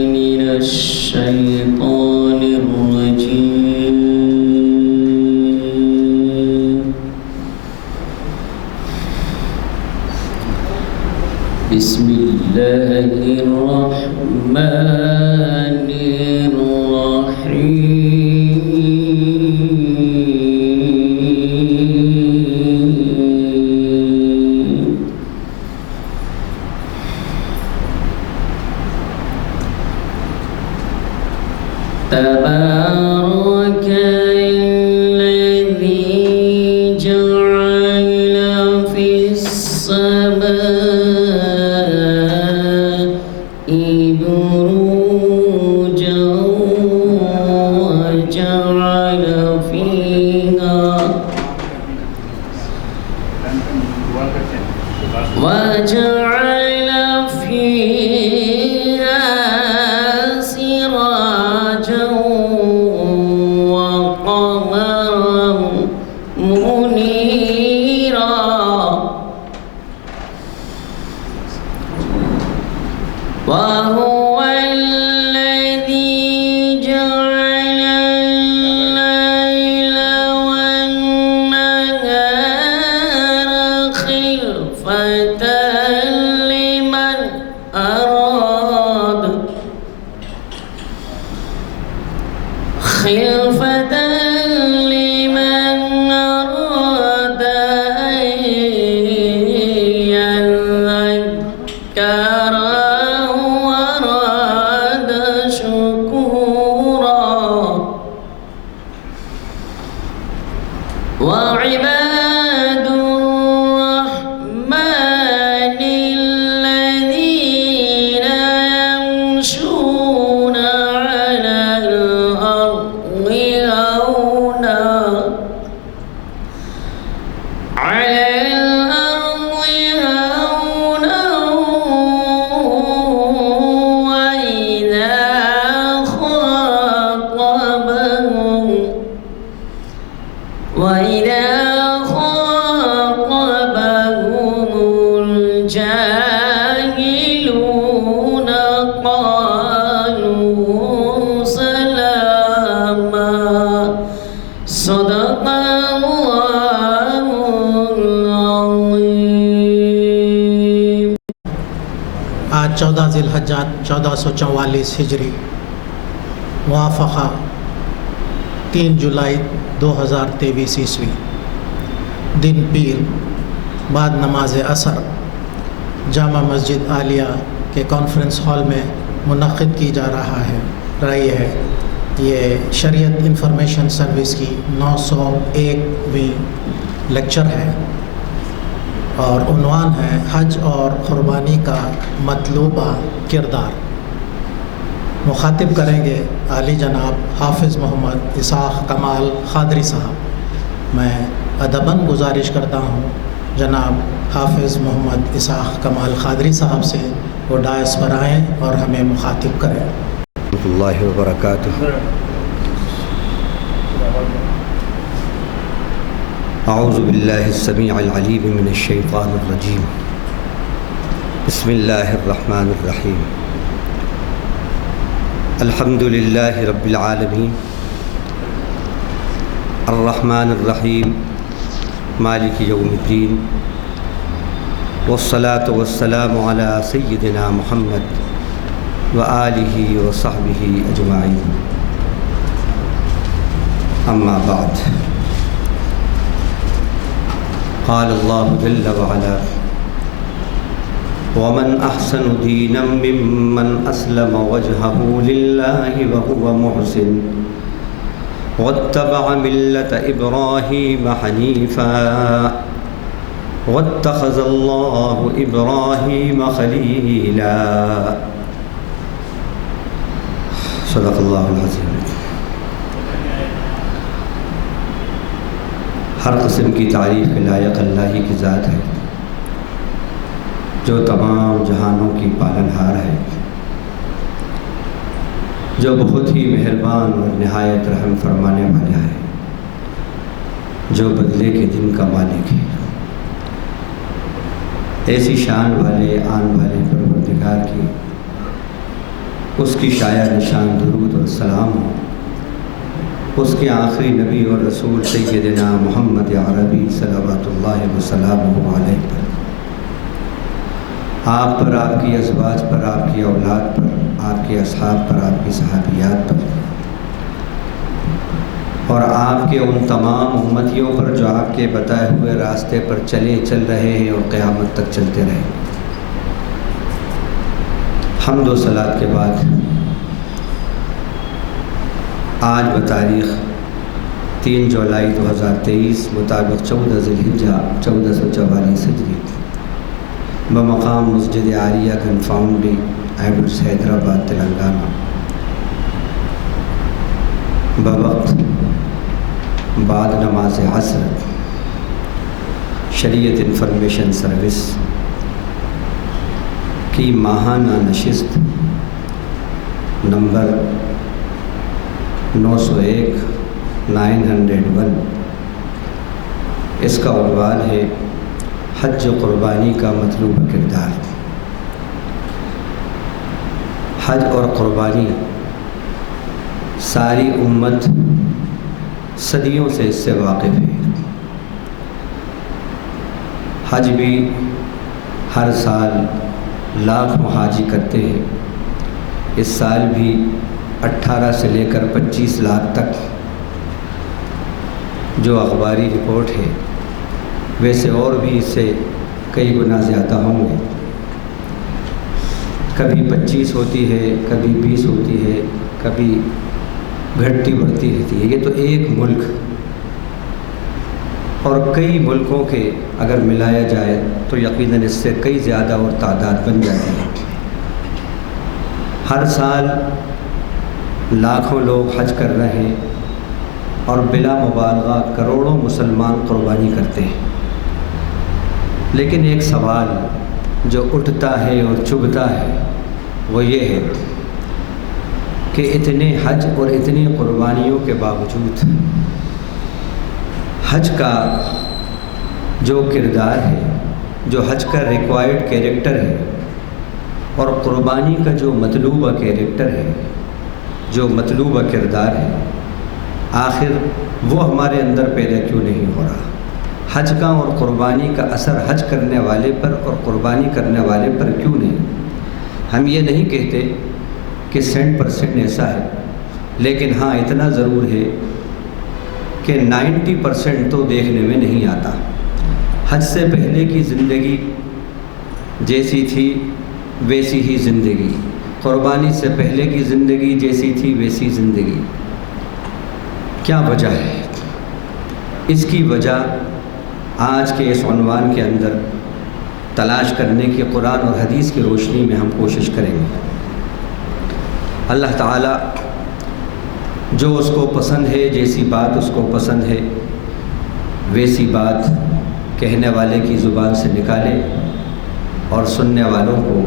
من الشيطان الرجيم. بسم الله الرحمن الرحيم. تبارك الذي جعل في السماء بروجا وجعل فيها سراجا وقمرا منيرا وهو الذي جعل الليل والنهار خلفة لمن أراد أن يذكر وأراد شكورا. وعباد الرحمن الذين يمشون على الأرض هونا وإذا خاطبهم الجاهلون قالوا سلاما. صدق الله العظيم. آج 14 ذی الحجہ 1444 ہجری موافقہ 3 جولائی 2023 عیسوی، دن پیر، بعد نماز عصر جامع مسجد عالیہ کے کانفرنس ہال میں منعقد کی جا رہی ہے. یہ شریعت انفارمیشن سروس کی 901ویں لیکچر ہے اور عنوان ہے حج اور قربانی کا مطلوبہ کردار. مخاطب کریں گے عالی جناب حافظ محمد اسحاق کمال قادری صاحب. میں ادباً گزارش کرتا ہوں جناب حافظ محمد اسحاق کمال قادری صاحب سے وہ ڈائس پر آئیں اور ہمیں مخاطب کریں. ورحمۃ اللہ وبرکاتہ. اعوذ باللہ السمیع العلیم من الشیطان الرجیم. بسم اللہ الرحمن الرحیم. الحمد للہ رب العالمین الرحمن الرحیم مالک یوم الدین والصلاة والسلام علی سیدنا محمد وآلہ وصحبہ اجمعین. اما بعد. قال اللہ جل وعلا ومن احسن دینا ممن اسلم وجهه لله وهو محسن واتبع ملة ابراہیم حنیفا واتخذ اللہ ابراہیم خلیلا. صدق اللہ العظیم. ہر قسم کی تعریف کے لائق اللہ ہی کی ذات ہے جو تمام جہانوں کی پالنہار ہے، جو بہت ہی مہربان اور نہایت رحم فرمانے والا ہے، جو بدلے کے دن کا مالک ہے. ایسی شان والے آن والے پروردگار کی اس کی شایع نشان درود اور سلام ہو اس کے آخری نبی اور رسول سیدنا محمد عربی صلوات اللہ وسلامہ علیہ پر، آپ پر، آپ کی ازواج پر، آپ کی اولاد پر، آپ کے اصحاب پر، آپ کی صحابیات پر، اور آپ کے ان تمام امتیوں پر جو آپ کے بتائے ہوئے راستے پر چل رہے ہیں اور قیامت تک چلتے رہے۔ حمد و صلات کے بعد آج بتاریخ 3 جولائی 2023 مطابق 14 ذی الحجہ 1444 ہجری بمقام مسجد عالیہ گن فاؤنڈری ایبٹس حیدرآباد تلنگانہ بوقت بعد نماز عصر شریعت انفارمیشن سروس کی ماہانہ نشست نمبر 901 901 اس کا عنوان ہے حج قربانی کا مطلوب کردار۔ حج اور قربانی ساری امت صدیوں سے اس سے واقف ہے۔ حج بھی ہر سال لاکھوں حاجی کرتے ہیں۔ اس سال بھی 18 سے لے کر 25 لاکھ تک جو اخباری رپورٹ ہے، ویسے اور بھی اس سے کئی گنا زیادہ ہوں گے۔ کبھی 25 ہوتی ہے، کبھی 20 ہوتی ہے، کبھی گھٹتی بڑھتی رہتی ہے۔ یہ تو ایک ملک اور کئی ملکوں کے اگر ملایا جائے تو یقیناً اس سے کئی زیادہ اور تعداد بن جاتی ہے۔ ہر سال لاکھوں لوگ حج کر رہے ہیں اور بلا مبالغہ کروڑوں مسلمان قربانی کرتے ہیں۔ لیکن ایک سوال جو اٹھتا ہے اور چبھتا ہے وہ یہ ہے کہ اتنے حج اور اتنی قربانیوں کے باوجود حج کا جو کردار ہے، جو حج کا ریکوائرڈ کیریکٹر ہے اور قربانی کا جو مطلوبہ کیریکٹر ہے، جو مطلوبہ کردار ہے، آخر وہ ہمارے اندر پیدا کیوں نہیں ہو رہا؟ حج کا اور قربانی کا اثر حج کرنے والے پر اور قربانی کرنے والے پر کیوں نہیں؟ ہم یہ نہیں کہتے کہ 100% ایسا ہے، لیکن ہاں اتنا ضرور ہے کہ 90% تو دیکھنے میں نہیں آتا۔ حج سے پہلے کی زندگی جیسی تھی ویسی ہی زندگی، قربانی سے پہلے کی زندگی جیسی تھی ویسی زندگی۔ کیا وجہ ہے؟ اس کی وجہ آج کے اس عنوان کے اندر تلاش کرنے کی قرآن اور حدیث کی روشنی میں ہم کوشش کریں گے۔ اللہ تعالیٰ جو اس کو پسند ہے، جیسی بات اس کو پسند ہے، ویسی بات کہنے والے کی زبان سے نکالے اور سننے والوں کو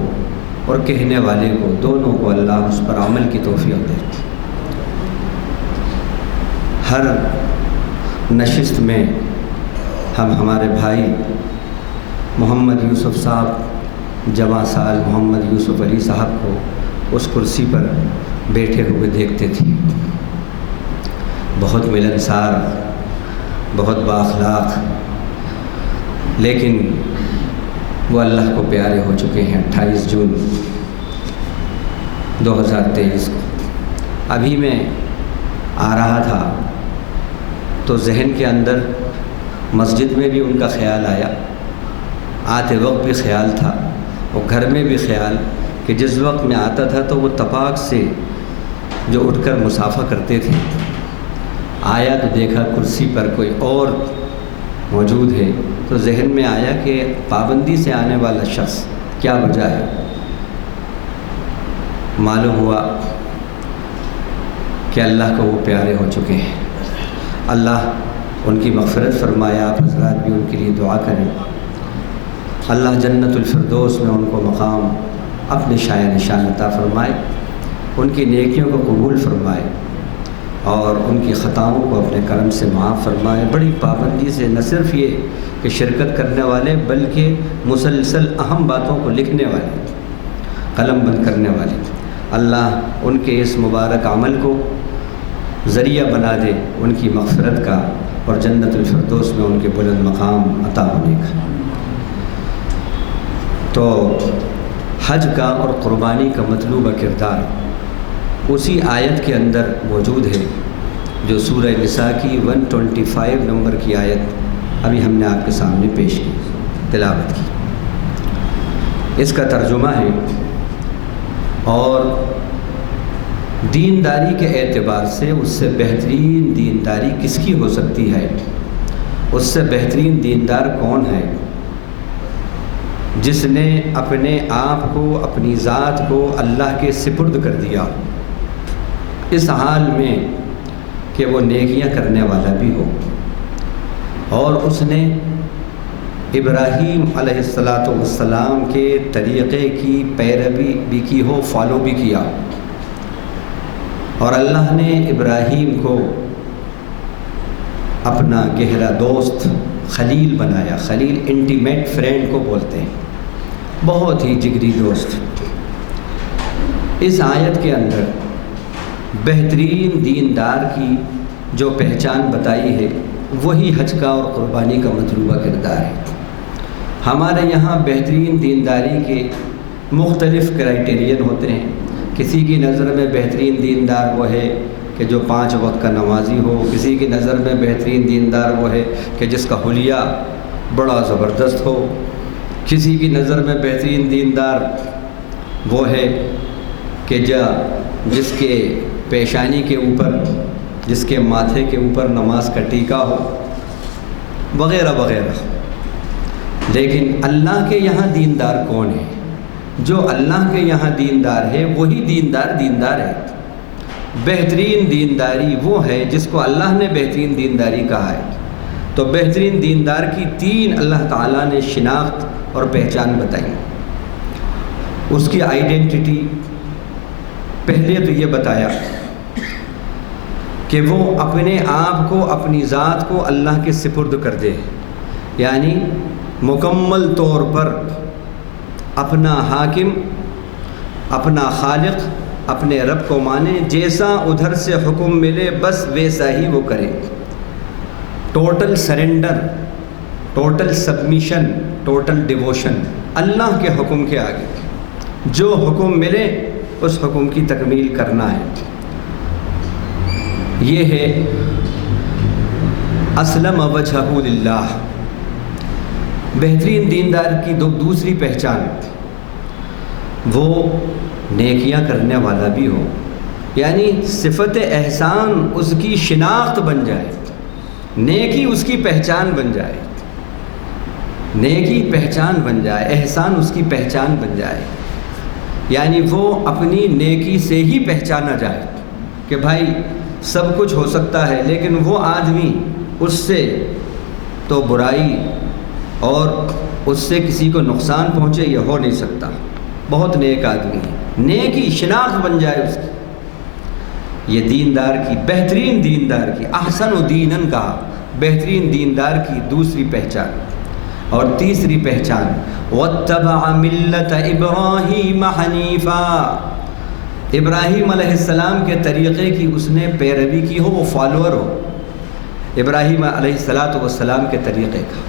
اور کہنے والے کو، دونوں کو اللہ اس پر عمل کی توفیق دے۔ ہر نشست میں ہم ہمارے بھائی محمد یوسف صاحب، جواں سال محمد یوسف علی صاحب کو اس کرسی پر بیٹھے ہوئے دیکھتے تھے۔ بہت ملنسار، بہت بااخلاق، لیکن وہ اللہ کو پیارے ہو چکے ہیں۔ 28 جون 2023 کو ابھی میں آ رہا تھا تو ذہن کے اندر مسجد میں بھی ان کا خیال آیا، آتے وقت بھی خیال تھا، اور گھر میں بھی خیال کہ جس وقت میں آتا تھا تو وہ تپاک سے جو اٹھ کر مصافحہ کرتے تھے، آیا تو دیکھا کرسی پر کوئی اور موجود ہے، تو ذہن میں آیا کہ پابندی سے آنے والا شخص کیا وجہ ہے؟ معلوم ہوا کہ اللہ کو وہ پیارے ہو چکے ہیں۔ اللہ ان کی مغفرت فرمائے، آپ حضرات بھی ان کے لیے دعا کریں۔ اللہ جنت الفردوس میں ان کو مقام اپنے شایع نشان عطا فرمائے، ان کی نیکیوں کو قبول فرمائے اور ان کی خطاؤں کو اپنے کرم سے معاف فرمائے۔ بڑی پابندی سے نہ صرف یہ کہ شرکت کرنے والے، بلکہ مسلسل اہم باتوں کو لکھنے والے، قلم بند کرنے والے، اللہ ان کے اس مبارک عمل کو ذریعہ بنا دے ان کی مغفرت کا اور جنت الفردوس میں ان کے بلند مقام عطا ہونے کا۔ تو حج کا اور قربانی کا مطلوبہ کردار اسی آیت کے اندر موجود ہے جو سورہ نساء کی 125 نمبر کی آیت ابھی ہم نے آپ کے سامنے پیش کی، تلاوت کی۔ اس کا ترجمہ ہے، اور دینداری کے اعتبار سے اس سے بہترین دینداری کس کی ہو سکتی ہے؟ اس سے بہترین دیندار کون ہے؟ جس نے اپنے آپ کو، اپنی ذات کو اللہ کے سپرد کر دیا، اس حال میں کہ وہ نیکیاں کرنے والا بھی ہو، اور اس نے ابراہیم علیہ السلام کے طریقے کی پیروی بھی کی ہو، فالو بھی کیا، اور اللہ نے ابراہیم کو اپنا گہرا دوست، خلیل بنایا۔ خلیل انٹیمیٹ فرینڈ کو بولتے ہیں، بہت ہی جگری دوست۔ اس آیت کے اندر بہترین دیندار کی جو پہچان بتائی ہے وہی حج کا اور قربانی کا مطلوبہ کردار ہے۔ ہمارے یہاں بہترین دینداری کے مختلف کرائٹیرین ہوتے ہیں۔ کسی کی نظر میں بہترین دیندار وہ ہے کہ جو 5 وقت کا نمازی ہو، کسی کی نظر میں بہترین دیندار وہ ہے کہ جس کا حلیہ بڑا زبردست ہو، کسی کی نظر میں بہترین دیندار وہ ہے کہ جس کے پیشانی کے اوپر، جس کے ماتھے کے اوپر نماز کا ٹیکا ہو، وغیرہ وغیرہ۔ لیکن اللہ کے یہاں دیندار کون ہے؟ جو اللہ کے یہاں دیندار ہے وہی دیندار ہے۔ بہترین دینداری وہ ہے جس کو اللہ نے بہترین دینداری کہا ہے۔ تو بہترین دیندار کی 3 اللہ تعالیٰ نے شناخت اور پہچان بتائی۔ اس کی آئیڈینٹی پہلے تو یہ بتایا کہ وہ اپنے آپ کو، اپنی ذات کو اللہ کے سپرد کر دے، یعنی مکمل طور پر اپنا حاکم، اپنا خالق، اپنے رب کو مانے، جیسا ادھر سے حکم ملے بس ویسا ہی وہ کرے۔ Total surrender, total submission, total devotion Allah کے حکم کے آگے۔ جو حکم ملے اس حکم کی تکمیل کرنا ہے۔ یہ ہے اسلم وجہہ للہ۔ بہترین دیندار کی دوسری پہچان، وہ نیکیاں کرنے والا بھی ہو، یعنی صفت احسان اس کی شناخت بن جائے، نیکی اس کی پہچان بن جائے، نیکی پہچان بن جائے، احسان اس کی پہچان بن جائے، یعنی وہ اپنی نیکی سے ہی پہچانا جائے کہ بھائی سب کچھ ہو سکتا ہے لیکن وہ آدمی، اس سے تو برائی اور اس سے کسی کو نقصان پہنچے یہ ہو نہیں سکتا، بہت نیک آدمی ہے، نیکی شناخت بن جائے اس کی۔ یہ دیندار کی، بہترین دیندار کی، احسن دینن کہا، بہترین دیندار کی دوسری پہچان۔ اور تیسری پہچان، واتبع ملت ابراہیم حنیفا، ابراہیم علیہ السلام کے طریقے کی اس نے پیروی کی ہو، وہ فالوور ہو ابراہیم علیہ السلام کے طریقے کا۔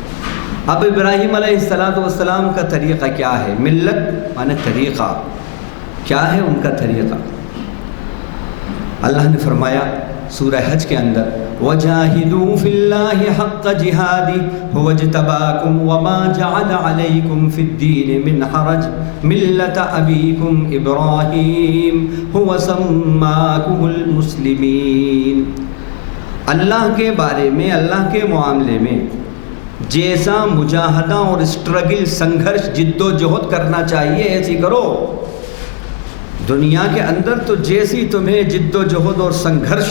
اب ابراہیم علیہ السلام کا طریقہ کیا ہے؟ ملت معنی طریقہ، کیا ہے ان کا طریقہ؟ اللہ نے فرمایا سورہ حج کے اندر، وَجَاهِدُوا فِي اللَّهِ حَقَّ جِهَادِهِ هُوَ اجْتَبَاكُمْ وَمَا جَعَلَ عَلَيْكُمْ فِي الدِّينِ مِنْ حَرَجٍ مِلَّةَ أَبِيكُمْ إِبْرَاهِيمَ هُوَ سَمَّاكُمُ الْمُسْلِمِينَ۔ اللہ کے بارے میں، اللہ کے معاملے میں جیسا مجاہدہ اور اسٹرگل، سنگھرش، جد و جہد کرنا چاہیے ایسی کرو۔ دنیا کے اندر تو جیسی تمہیں جد و جہد اور سنگھرش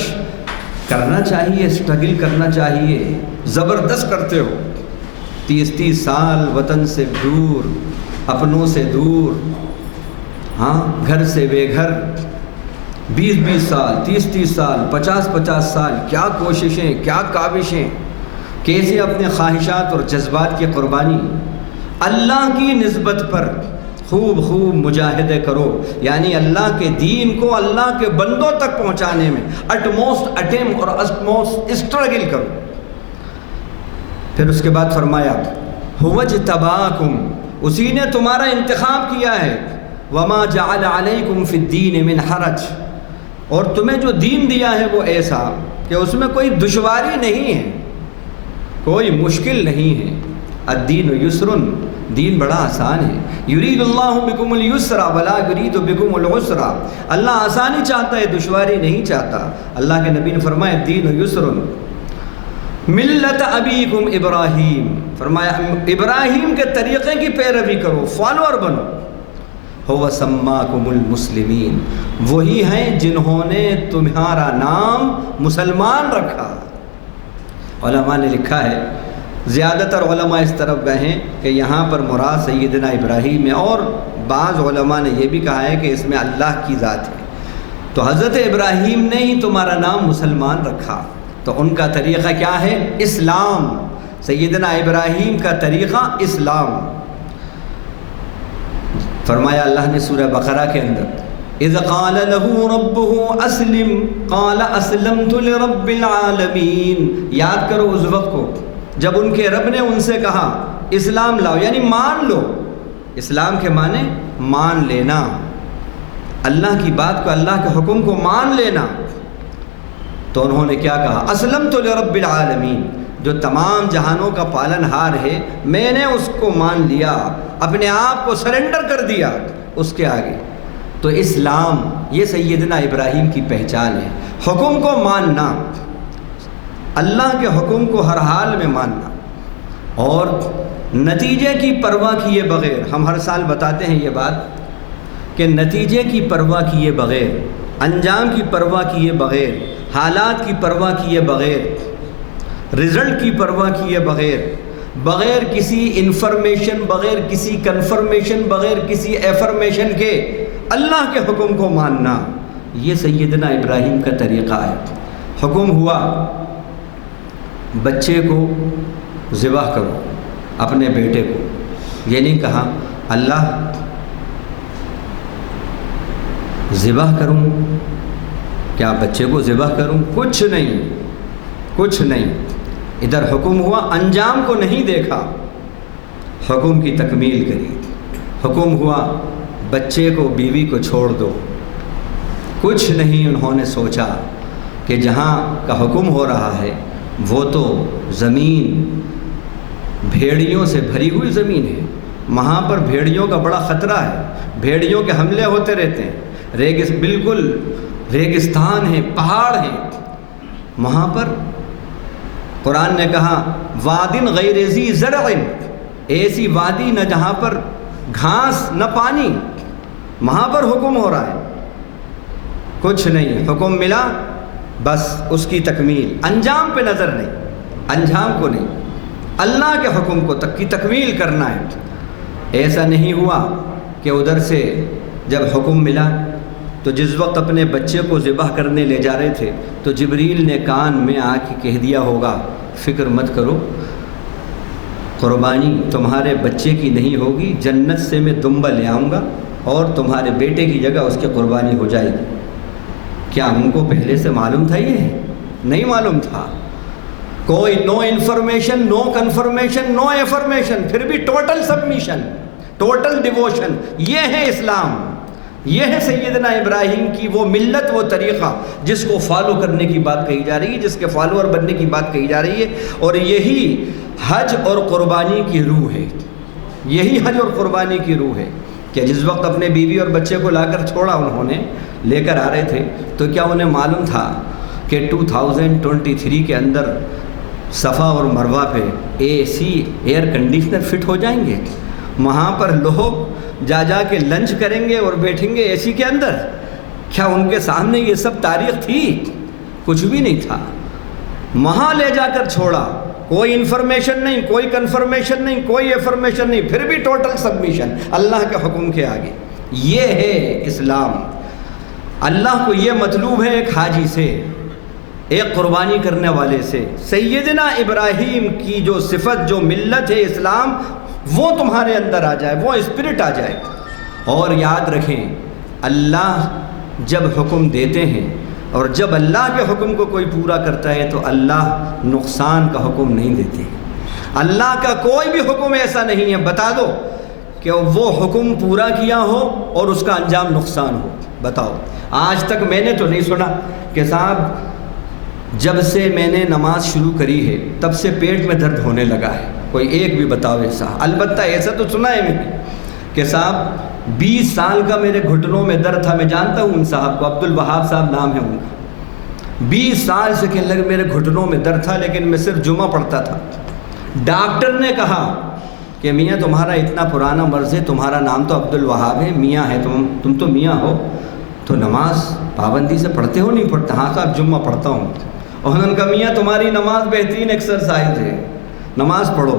کرنا چاہیے، اسٹرگل کرنا چاہیے، زبردست کرتے ہو۔ 30 سال وطن سے دور، اپنوں سے دور، ہاں گھر سے بے گھر، 20 سال، 30 سال، 50 سال، کیا کوششیں، کیا کاوشیں، کیسے اپنے خواہشات اور جذبات کی قربانی اللہ کی نسبت پر خوب خوب مجاہدے کرو، یعنی اللہ کے دین کو اللہ کے بندوں تک پہنچانے میں اٹموسٹ اٹیم اور اٹموسٹ اسٹرگل کرو۔ پھر اس کے بعد فرمایا هو اجتباکم، اسی نے تمہارا انتخاب کیا ہے، وما جعل علیکم فی الدین من حرج، اور تمہیں جو دین دیا ہے وہ ایسا کہ اس میں کوئی دشواری نہیں ہے، کوئی مشکل نہیں ہے۔ الدین یسر، دین بڑا آسان ہے۔ یرید اللہ بکم اليسر ولا یرید بکم العسر، اللہ آسانی چاہتا ہے، دشواری نہیں چاہتا۔ اللہ کے نبی نے فرمایا الدین یسر ملت ابیکم ابراہیم، فرمایا ابراہیم کے طریقے کی پیروی کرو، فالوور بنو۔ هو سماکم المسلمین، وہی ہیں جنہوں نے تمہارا نام مسلمان رکھا۔ علماء نے لکھا ہے، زیادہ تر علماء اس طرف گئے ہیں کہ یہاں پر مراد سیدنا ابراہیم ہے، اور بعض علماء نے یہ بھی کہا ہے کہ اس میں اللہ کی ذات ہے۔ تو حضرت ابراہیم نے ہی تمہارا نام مسلمان رکھا، تو ان کا طریقہ کیا ہے؟ اسلام۔ سیدنا ابراہیم کا طریقہ اسلام۔ فرمایا اللہ نے سورہ بقرہ کے اندر اذ قال له ربه اسلم قال اسلمت لرب العالمین، یاد کرو اس وقت کو جب ان کے رب نے ان سے کہا اسلام لاؤ، یعنی مان لو۔ اسلام کے معنی مان لینا، اللہ کی بات کو، اللہ کے حکم کو مان لینا۔ تو انہوں نے کیا کہا؟ اسلمت لرب العالمین، جو تمام جہانوں کا پالن ہار ہے، میں نے اس کو مان لیا، اپنے آپ کو سرنڈر کر دیا اس کے آگے۔ تو اسلام یہ سیدنا ابراہیم کی پہچان ہے، حکم کو ماننا، اللہ کے حکم کو ہر حال میں ماننا، اور نتیجے کی پرواہ کیے بغیر۔ ہم ہر سال بتاتے ہیں یہ بات کہ نتیجے کی پرواہ کیے بغیر، انجام کی پرواہ کیے بغیر، حالات کی پرواہ کیے بغیر، رزلٹ کی پرواہ کیے بغیر، بغیر کسی انفارمیشن، بغیر کسی کنفرمیشن، بغیر کسی ایفرمیشن کے اللہ کے حکم کو ماننا، یہ سیدنا ابراہیم کا طریقہ ہے۔ حکم ہوا بچے کو ذبح کرو، اپنے بیٹے کو، یہ نہیں کہا اللہ ذبح کروں، کیا بچے کو ذبح کروں؟ کچھ نہیں، کچھ نہیں۔ ادھر حکم ہوا، انجام کو نہیں دیکھا، حکم کی تکمیل کری۔ حکم ہوا بچے کو، بیوی کو چھوڑ دو، کچھ نہیں انہوں نے سوچا کہ جہاں کا حکم ہو رہا ہے وہ تو زمین بھیڑیوں سے بھری ہوئی زمین ہے، وہاں پر بھیڑیوں کا بڑا خطرہ ہے، بھیڑیوں کے حملے ہوتے رہتے ہیں، بالکل ریگستان ہے، پہاڑ ہیں، وہاں پر قرآن نے کہا وادن غیر ذی زرع، ایسی وادی نہ جہاں پر گھاس نہ پانی، وہاں پر حکم ہو رہا ہے، کچھ نہیں، حکم ملا بس اس کی تکمیل، انجام پہ نظر نہیں، انجام کو نہیں، اللہ کے حکم کو کی تکمیل کرنا ہے۔ ایسا نہیں ہوا کہ ادھر سے جب حکم ملا تو جس وقت اپنے بچے کو ذبح کرنے لے جا رہے تھے تو جبریل نے کان میں آ کے کہہ دیا ہوگا فکر مت کرو، قربانی تمہارے بچے کی نہیں ہوگی، جنت سے میں دمبا لے آؤں گا اور تمہارے بیٹے کی جگہ اس کی قربانی ہو جائے گی۔ کیا ان کو پہلے سے معلوم تھا؟ یہ نہیں معلوم تھا، کوئی نو انفارمیشن، نو کنفرمیشن، نو ایفرمیشن، پھر بھی ٹوٹل سبمیشن، ٹوٹل ڈیووشن۔ یہ ہے اسلام، یہ ہے سیدنا ابراہیم کی وہ ملت، وہ طریقہ جس کو فالو کرنے کی بات کہی جا رہی ہے، جس کے فالوور بننے کی بات کہی جا رہی ہے، اور یہی حج اور قربانی کی روح ہے، یہی حج اور قربانی کی روح ہے کہ جس وقت اپنے بیوی اور بچے کو لا کر چھوڑا، انہوں نے لے کر آ رہے تھے، تو کیا انہیں معلوم تھا کہ 2023 کے اندر صفا اور مروہ پہ اے سی ایئر کنڈیشنر فٹ ہو جائیں گے؟ وہاں پر لوگ جا کے لنچ کریں گے اور بیٹھیں گے اے سی کے اندر؟ کیا ان کے سامنے یہ سب تاریخ تھی؟ کچھ بھی نہیں تھا، وہاں لے جا کر چھوڑا، کوئی انفارمیشن نہیں، کوئی کنفرمیشن نہیں، کوئی ایفرمیشن نہیں، پھر بھی ٹوٹل سبمیشن اللہ کے حکم کے آگے۔ یہ ہے اسلام۔ اللہ کو یہ مطلوب ہے ایک حاجی سے، ایک قربانی کرنے والے سے، سیدنا ابراہیم کی جو صفت، جو ملت ہے اسلام، وہ تمہارے اندر آ جائے، وہ اسپرٹ آ جائے۔ اور یاد رکھیں اللہ جب حکم دیتے ہیں اور جب اللہ کے حکم کو کوئی پورا کرتا ہے تو اللہ نقصان کا حکم نہیں دیتے. اللہ کا کوئی بھی حکم ایسا نہیں ہے بتا دو کہ وہ حکم پورا کیا ہو اور اس کا انجام نقصان ہو. بتاؤ. آج تک میں نے تو نہیں سنا کہ صاحب جب سے میں نے نماز شروع کری ہے تب سے پیٹ میں درد ہونے لگا ہے. کوئی ایک بھی بتاؤ ایسا. البتہ ایسا تو سنا ہے میں نے کہ صاحب 20 سال کا میرے گھٹنوں میں درد تھا. میں جانتا ہوں ان صاحب کو, عبد الوہاب صاحب نام ہے ان کا. 20 سال سے کہنے لگے میرے گھٹنوں میں درد تھا لیکن میں صرف جمعہ پڑھتا تھا. ڈاکٹر نے کہا کہ میاں تمہارا اتنا پرانا مرض ہے, تمہارا نام تو عبد الوہاب ہے, میاں ہے, تم تو میاں ہو, تو نماز پابندی سے پڑھتے ہو نہیں پڑھتے؟ ہاں صاحب جمعہ پڑھتا ہوں. اور انہوں نے کہا میاں تمہاری نماز بہترین ایکسرسائز ہے, نماز پڑھو.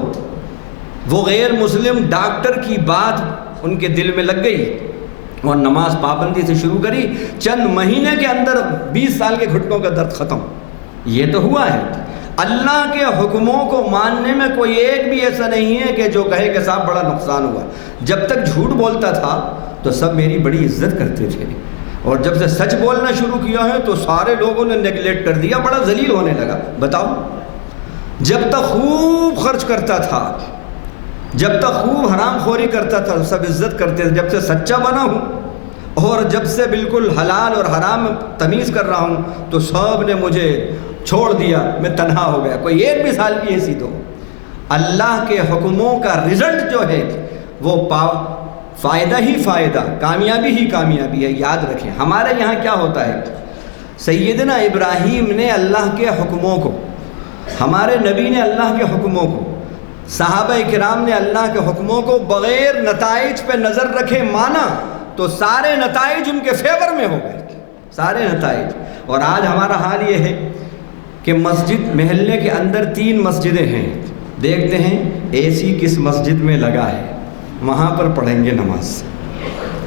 وہ غیر مسلم ڈاکٹر کی بات ان کے دل میں لگ گئی اور نماز پابندی سے شروع کری. چند مہینے کے اندر 20 سال کے گھٹنوں کا درد ختم. یہ تو ہوا ہے. اللہ کے حکموں کو ماننے میں کوئی ایک بھی ایسا نہیں ہے کہ جو کہے کہ صاحب بڑا نقصان ہوا. جب تک جھوٹ بولتا تھا تو سب میری بڑی عزت کرتے تھے, اور جب سے سچ بولنا شروع کیا ہے تو سارے لوگوں نے نیگلیکٹ کر دیا, بڑا ذلیل ہونے لگا. بتاؤ. جب تک خوب خرچ کرتا تھا, جب تک خوب حرام خوری کرتا تھا سب عزت کرتے تھے. جب سے سچا بنا ہوں اور جب سے بالکل حلال اور حرام تمیز کر رہا ہوں تو سب نے مجھے چھوڑ دیا, میں تنہا ہو گیا. کوئی ایک مثال بھی ایسی دو. اللہ کے حکموں کا رزلٹ جو ہے وہ فائدہ ہی فائدہ, کامیابی ہی کامیابی ہے. یاد رکھیں ہمارے یہاں کیا ہوتا ہے, سیدنا ابراہیم نے اللہ کے حکموں کو, ہمارے نبی نے اللہ کے حکموں کو, صحابہ کرام نے اللہ کے حکموں کو بغیر نتائج پہ نظر رکھے مانا تو سارے نتائج ان کے فیور میں ہو گئے, سارے نتائج. اور آج ہمارا حال یہ ہے کہ مسجد محلے کے اندر 3 مسجدیں ہیں, دیکھتے ہیں اے سی کس مسجد میں لگا ہے, وہاں پر پڑھیں گے نماز,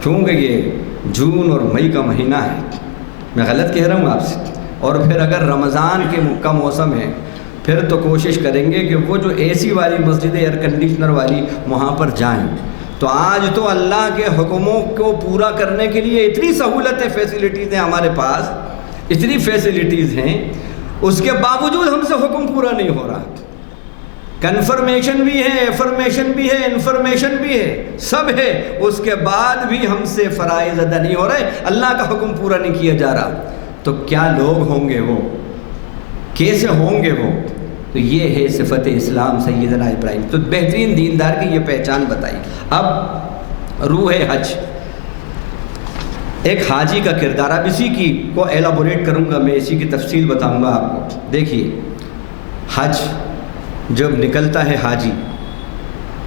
کیونکہ یہ جون اور مئی کا مہینہ ہے. میں غلط کہہ رہا ہوں آپ سے؟ اور پھر اگر رمضان کا موسم ہے پھر تو کوشش کریں گے کہ وہ جو اے سی والی مسجد ہے, ایئر کنڈیشنر والی, وہاں پر جائیں. تو آج تو اللہ کے حکموں کو پورا کرنے کے لیے اتنی سہولتیں فیسلٹیز ہیں ہمارے پاس, اتنی فیسلٹیز ہیں, اس کے باوجود ہم سے حکم پورا نہیں ہو رہا. کنفرمیشن بھی ہے, افرمیشن بھی ہے, انفارمیشن بھی ہے, سب ہے, اس کے بعد بھی ہم سے فرائض ادا نہیں ہو رہے, اللہ کا حکم پورا نہیں کیا جا رہا. تو کیا لوگ ہوں گے وہ, کیسے ہوں گے وہ؟ تو یہ ہے صفت اسلام سیدنا ابراہیم. تو بہترین دیندار کی یہ پہچان بتائی. اب روح حج, ایک حاجی کا کردار, اب اسی کی کو ایلابوریٹ کروں گا میں, اسی کی تفصیل بتاؤں گا آپ کو. دیکھیے حج جب نکلتا ہے حاجی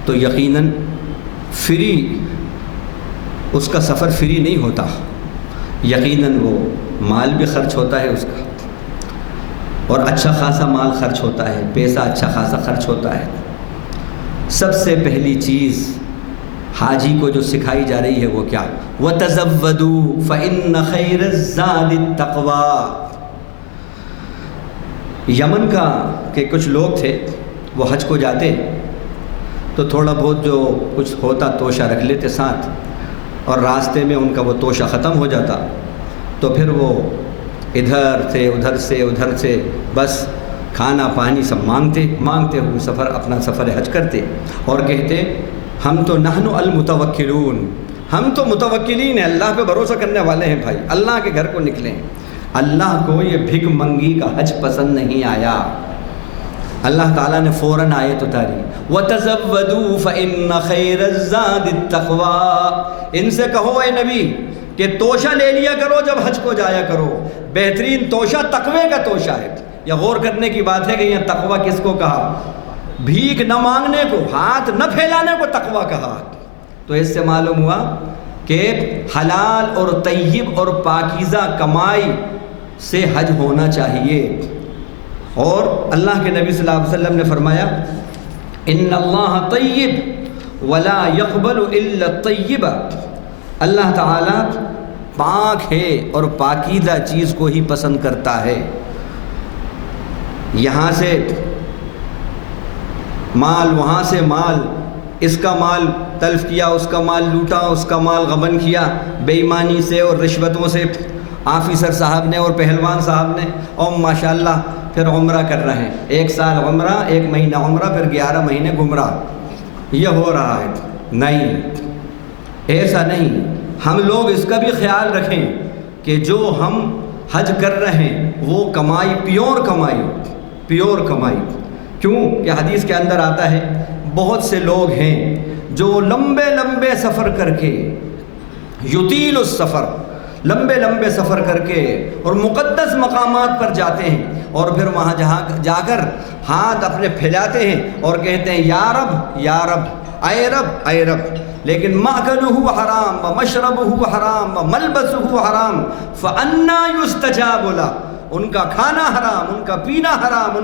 تو یقیناً فری, اس کا سفر فری نہیں ہوتا, یقیناً وہ مال بھی خرچ ہوتا ہے اس کا, اور اچھا خاصا مال خرچ ہوتا ہے, پیسہ اچھا خاصا خرچ ہوتا ہے. سب سے پہلی چیز حاجی کو جو سکھائی جا رہی ہے وہ کیا؟ وَتَزَوَّدُوا فَإِنَّ خَيْرَ الزَّادِ التَّقْوَىٰ. یمن کا کہ کچھ لوگ تھے, وہ حج کو جاتے تو تھوڑا بہت جو کچھ ہوتا توشہ رکھ لیتے ساتھ, اور راستے میں ان کا وہ توشہ ختم ہو جاتا تو پھر وہ ادھر سے بس کھانا پانی سب مانگتے ہوئے اپنا سفر حج کرتے, اور کہتے ہم تو نحن المتوکلون, ہم تو متوکلین ہیں, اللہ پہ بھروسہ کرنے والے ہیں بھائی, اللہ کے گھر کو نکلیں. اللہ کو یہ بھک منگی کا حج پسند نہیں آیا. اللہ تعالیٰ نے فوراً آیت اتاری, وَتَزَوَّدُوا فَإِنَّ خَيْرَ الزَّادِ التَّقْوَىٰ. ان سے کہو اے نبی کہ توشہ لے لیا کرو جب حج کو جایا کرو, بہترین توشہ تقوی کا توشہ ہے. یا غور کرنے کی بات ہے کہ یہ تقوی کس کو کہا؟ بھیک نہ مانگنے کو, ہاتھ نہ پھیلانے کو تقوی کہا. تو اس سے معلوم ہوا کہ حلال اور طیب اور پاکیزہ کمائی سے حج ہونا چاہیے. اور اللہ کے نبی صلی اللہ علیہ وسلم نے فرمایا ان اللہ طیب ولا يقبل الا الطیب. اللہ تعالیٰ پاک ہے اور پاکیزہ چیز کو ہی پسند کرتا ہے. یہاں سے مال, وہاں سے مال, اس کا مال تلف کیا، اس کا مال لوٹا، اس کا مال غبن کیا بے ایمانی سے اور رشوتوں سے، آفیسر صاحب نے اور پہلوان صاحب نے، اور ماشاءاللہ پھر عمرہ کر رہے ہیں، 1 سال عمرہ، 1 مہینہ عمرہ، پھر 11 مہینے گمراہ، یہ ہو رہا ہے۔ نہیں، ایسا نہیں۔ ہم لوگ اس کا بھی خیال رکھیں کہ جو ہم حج کر رہے ہیں وہ کمائی پیور کمائی، کیوں کہ حدیث کے اندر آتا ہے بہت سے لوگ ہیں جو لمبے سفر کر کے، یطیل السفر، لمبے سفر کر کے اور مقدس مقامات پر جاتے ہیں، اور پھر وہاں جا کر ہاتھ اپنے پھیلاتے ہیں اور کہتے ہیں یا رب، اے رب، لیکن مأکلہ حرام ومشربہ حرام وملبسہ حرام فأنا یستجاب لہ، ان کا کھانا حرام، ان کا پینا حرام،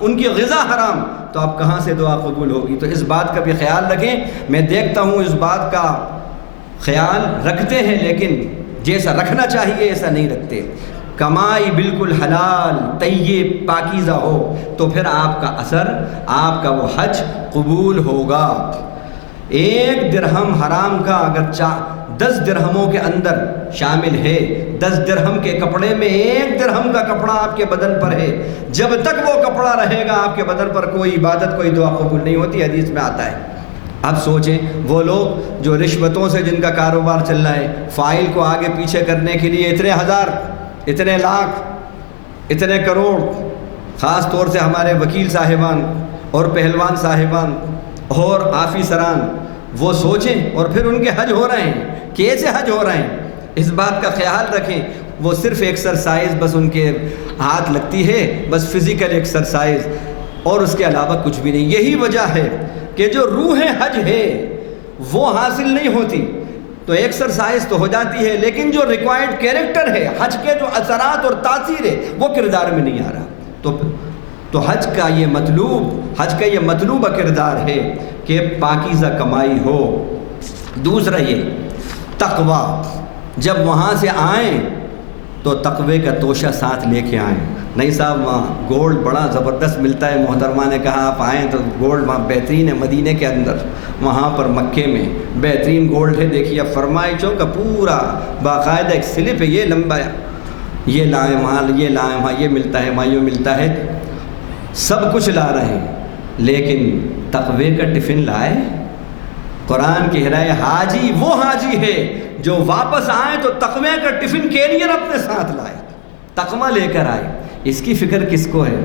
ان کی غذا حرام، تو اب کہاں سے دعا قبول ہوگی؟ تو اس بات کا بھی خیال رکھیں۔ میں دیکھتا ہوں اس بات کا خیال رکھتے ہیں، لیکن جیسا رکھنا چاہیے ایسا نہیں رکھتے۔ کمائی بالکل حلال، طیب، پاکیزہ ہو تو پھر آپ کا اثر، آپ کا وہ حج قبول ہوگا۔ 1 درہم حرام کا اگر 10 درہموں کے اندر شامل ہے، 10 درہم کے کپڑے میں 1 درہم کا کپڑا آپ کے بدن پر ہے، جب تک وہ کپڑا رہے گا آپ کے بدن پر کوئی عبادت، کوئی دعا قبول نہیں ہوتی، حدیث میں آتا ہے۔ اب سوچیں وہ لوگ جو رشوتوں سے جن کا کاروبار چل رہا ہے، فائل کو آگے پیچھے کرنے کے لیے اتنے ہزار، اتنے لاکھ، اتنے کروڑ، خاص طور سے ہمارے وکیل صاحبان اور پہلوان صاحبان اور آفیسران، وہ سوچیں، اور پھر ان کے حج ہو رہے ہیں، کیسے حج ہو رہے ہیں؟ اس بات کا خیال رکھیں۔ وہ صرف ایکسرسائز بس ان کے ہاتھ لگتی ہے، بس فزیکل ایکسرسائز، اور اس کے علاوہ کچھ بھی نہیں۔ یہی وجہ ہے کہ جو روح حج ہے وہ حاصل نہیں ہوتی، تو ایکسرسائز تو ہو جاتی ہے، لیکن جو ریکوائرڈ کیریکٹر ہے، حج کے جو اثرات اور تاثیر ہے، وہ کردار میں نہیں آ رہا۔ تو حج کا یہ مطلوبہ کردار ہے کہ پاکیزہ کمائی ہو۔ دوسرا یہ تقوی، جب وہاں سے آئیں تو تقوی کا توشہ ساتھ لے کے آئیں۔ نہیں صاحب وہاں گولڈ بڑا زبردست ملتا ہے، محترمہ نے کہا آپ آئیں تو گولڈ وہاں بہترین ہے، مدینے کے اندر، وہاں پر مکے میں بہترین گولڈ ہے۔ دیکھیے اب فرمائشوں کا پورا باقاعدہ ایک سلپ ہے، یہ لمبا ہے، یہ لائیں وہاں، یہ لائیں وہاں، یہ ملتا ہے وہاں، یہ ملتا ہے، سب کچھ لا رہے ہیں، لیکن تقوی کا ٹفن لائے؟ قرآن کہہ رہا ہے حاجی وہ حاجی ہے جو واپس آئے تو تقوی کا ٹفن کیریئر اپنے ساتھ لائے، تقوی لے کر آئے۔ اس کی فکر کس کو ہے؟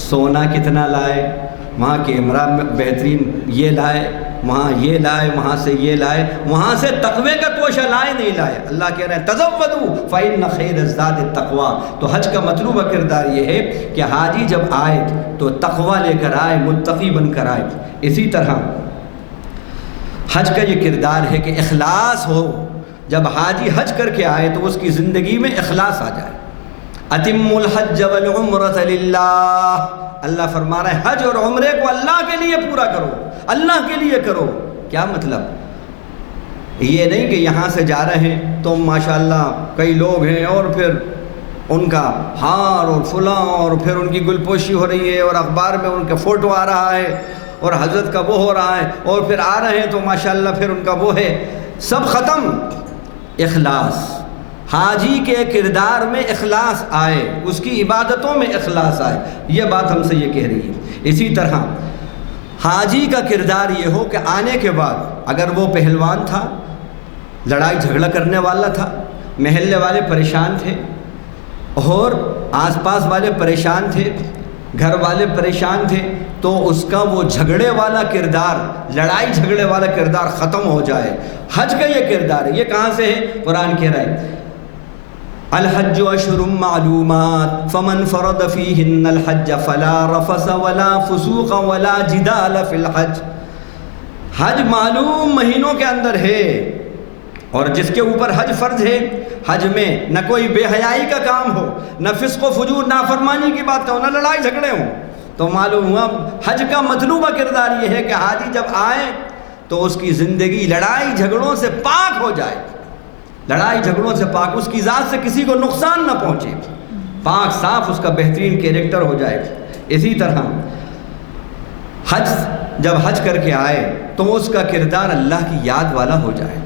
سونا کتنا لائے، وہاں کیمرہ بہترین یہ لائے، وہاں یہ لائے، وہاں سے یہ لائے، وہاں سے تقوی کا توشہ لائے نہیں لائے۔ اللہ کہہ رہے ہیں تزودوا فإن خیر الزاد التقوی۔ تو حج کا مطلوبہ کردار یہ ہے کہ حاجی جب آئے تو تقوی لے کر آئے، متقی بن کر آئے۔ اسی طرح حج کا یہ کردار ہے کہ اخلاص ہو، جب حاجی حج کر کے آئے تو اس کی زندگی میں اخلاص آ جائے۔ اتم الحج والعمرۃ للہ، اللہ فرما رہا ہے حج اور عمرے کو اللہ کے لیے پورا کرو، اللہ کے لیے کرو۔ کیا مطلب؟ یہ نہیں کہ یہاں سے جا رہے ہیں تو ماشاءاللہ کئی لوگ ہیں اور پھر ان کا ہار اور فلاں اور پھر ان کی گل پوشی ہو رہی ہے اور اخبار میں ان کا فوٹو آ رہا ہے اور حضرت کا وہ ہو رہا ہے، اور پھر آ رہے ہیں تو ماشاءاللہ پھر ان کا وہ ہے، سب ختم۔ اخلاص، حاجی کے کردار میں اخلاص آئے، اس کی عبادتوں میں اخلاص آئے، یہ بات ہم سے یہ کہہ رہی ہے۔ اسی طرح حاجی کا کردار یہ ہو کہ آنے کے بعد اگر وہ پہلوان تھا، لڑائی جھگڑا کرنے والا تھا، محلے والے پریشان تھے اور آس پاس والے پریشان تھے، گھر والے پریشان تھے، تو اس کا وہ جھگڑے والا کردار، لڑائی جھگڑے والا کردار ختم ہو جائے۔ حج کا یہ کردار ہے۔ یہ کہاں سے ہے؟ قرآن کہہ رہا ہے الحج اشہر معلومات فمن فرض فیہن الحج فلا رفث ولا فسوق ولا جدال فی الحج۔ حج معلوم مہینوں کے اندر ہے، اور جس کے اوپر حج فرض ہے، حج میں نہ کوئی بے حیائی کا کام ہو، نہ فسق و فجور، نافرمانی کی بات ہو، نہ لڑائی جھگڑے ہوں۔ تو معلوم ہوا حج کا مطلوبہ کردار یہ ہے کہ حاجی جب آئے تو اس کی زندگی لڑائی جھگڑوں سے پاک ہو جائے، لڑائی جھگڑوں سے پاک، اس کی ذات سے کسی کو نقصان نہ پہنچے، پاک صاف اس کا بہترین کیریکٹر ہو جائے۔ اسی طرح حج جب حج کر کے آئے تو اس کا کردار اللہ کی یاد والا ہو جائے۔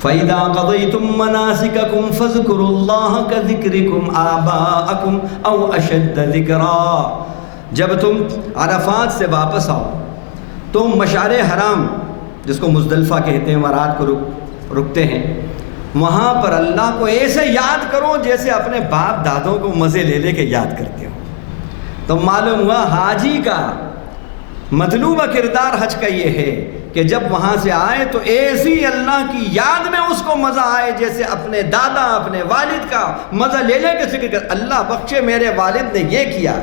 فَإِذَا قَضَيْتُم مَّنَاسِكَكُمْ فَاذْكُرُوا اللَّهَ كَذِكْرِكُمْ آبَاءَكُمْ أَوْ أَشَدَّ ذِكْرًا۔ جب تم عرفات سے واپس آؤ تو مشعر حرام، جس کو مزدلفہ کہتے ہیں، وہاں رات کو رکتے ہیں، وہاں پر اللہ کو ایسے یاد کرو جیسے اپنے باپ دادوں کو مزے لے لے کے یاد کرتے ہو۔ تو معلوم ہوا حاجی کا مطلوبہ کردار حج کا یہ ہے کہ جب وہاں سے آئے تو ایسی اللہ کی یاد میں اس کو مزہ آئے جیسے اپنے دادا اپنے والد کا مزہ لے لے کے ذکر کر، اللہ بخشے میرے والد نے یہ کیا،